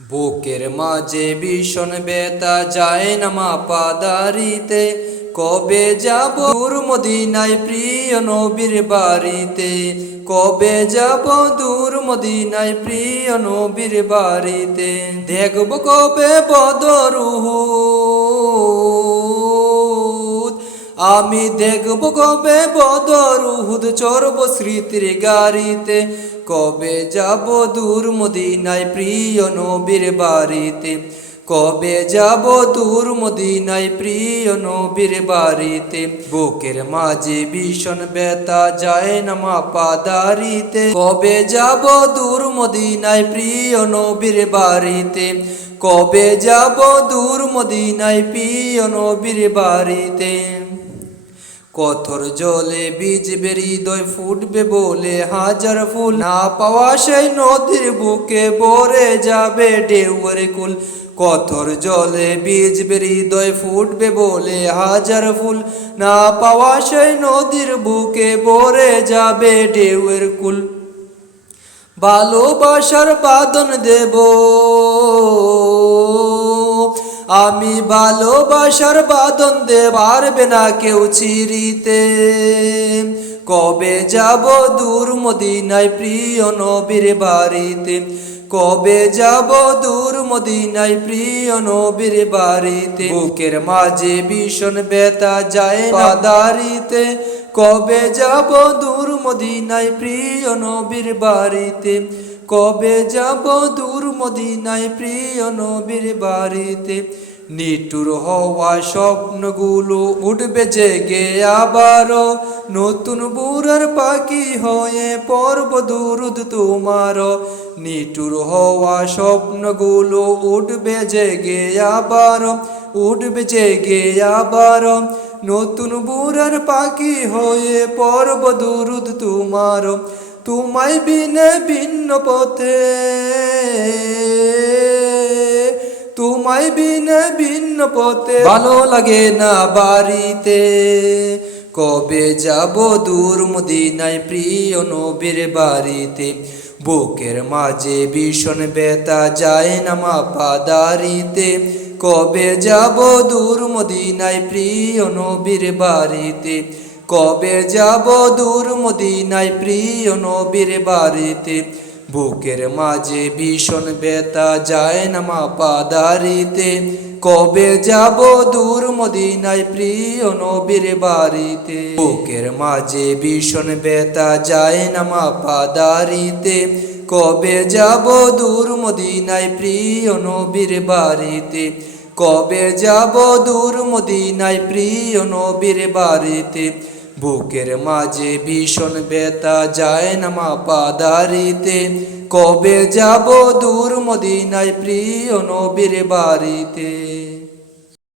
বুকের মাঝে ভীষণ ব্যথা যায় না মাপা দাড়িতে, কবে যাব দূর মদিনায় প্রিয় নবীর বাড়িতে, কবে যাব দূর মদিনায় প্রিয় নবীর বাড়িতে, দেখব কবে বদর উহুদ, আমি দেখব কবে বদর উহুদ, চড়ব স্মৃতির গাড়িতে, কবে যাব দূর মদিনায় প্রিয় নবীর বাড়িতে, কবে যাব দূর মদিনায় প্রিয় নবীর বাড়িতে, বুকের মাঝে ভীষণ ব্যথা যায় না মাপা দাড়িতে, কবে যাব দূর মদিনায় প্রিয় নবীর বাড়িতে, কবে যাব দূর মদিনায় প্রিয় নবীর বাড়িতে। কথর জলে ভিজবে হৃদয়, ফুটবে বলে হাজার ফুল, না পাওয়া সেই নদীর বুকে ভরে যাবে ঢেউয়ের কুল, কথর জলে ভিজবে হৃদয়, ফুটবে বলে হাজার ফুল, না পাওয়া সেই নদীর বুকে ভরে যাবে ঢেউয়ের কুল। ভালোবাসার বাঁধন দেব আমি, ভালোবাসার বাঁধন দে পারবে না কেউ ছিঁড়িতে, কবে যাব দূর মদিনায় প্রিয় নবীর বাড়িতে, কবে যাব দূর মদিনায় প্রিয় নবীর বাড়িতে, বুকের মাঝে ভীষণ ব্যথা যায় না দাড়িতে, কবে যাব দূর মদিনায় প্রিয় নবীর বাড়িতে, কবে যাব দূর মদিনায় প্রিয় নবীর বাড়িতে। নিটুর হওয়া স্বপ্নগুলো উঠবে জেগে আবারও, নতুন বুড়ার পাখি হয়ে পড়ব দুরুদ তোমার, নিটুর হওয়া স্বপ্নগুলো উঠবে জেগে আবার, উঠবে জেগে আবার, নতুন বুড়ার পাখি হয়ে পড়ব দুরুদ তোমার, তোমায় বিনে ভিন্ন পথে, তোমায় বিনে ভিন্ন পথে ভালো লাগে না বাড়িতে, কবে যাব দূর মদিনায় প্রিয় নবীর বাড়িতে, বুকের মাঝে ভীষণ ব্যথা যায় না মাপা দাড়িতে, কবে যাব দূর মদিনায় প্রিয় নবীর বাড়িতে, কবে যাব দূর মদিনায় প্রিয় নবীর বাড়িতে, বুকের মাঝে ভীষণ ব্যথা যায় না মাপা দাড়িতে, কবে যাব দূর মদিনায় প্রিয় নবীর বাড়িতে, বুকের মাঝে ভীষণ ব্যথা যায় না মাপা দাড়িতে, কবে যাব দূর মদিনায় প্রিয় নবীর বাড়িতে, কবে যাব দূর মদিনায় প্রিয় নবীর বাড়িতে, বুকের মাঝে ভীষণ ব্যথা যায় না মাপা দাড়িতে, কবে যাব দূর মদিনায় প্রিয় নবীর বাড়িতে।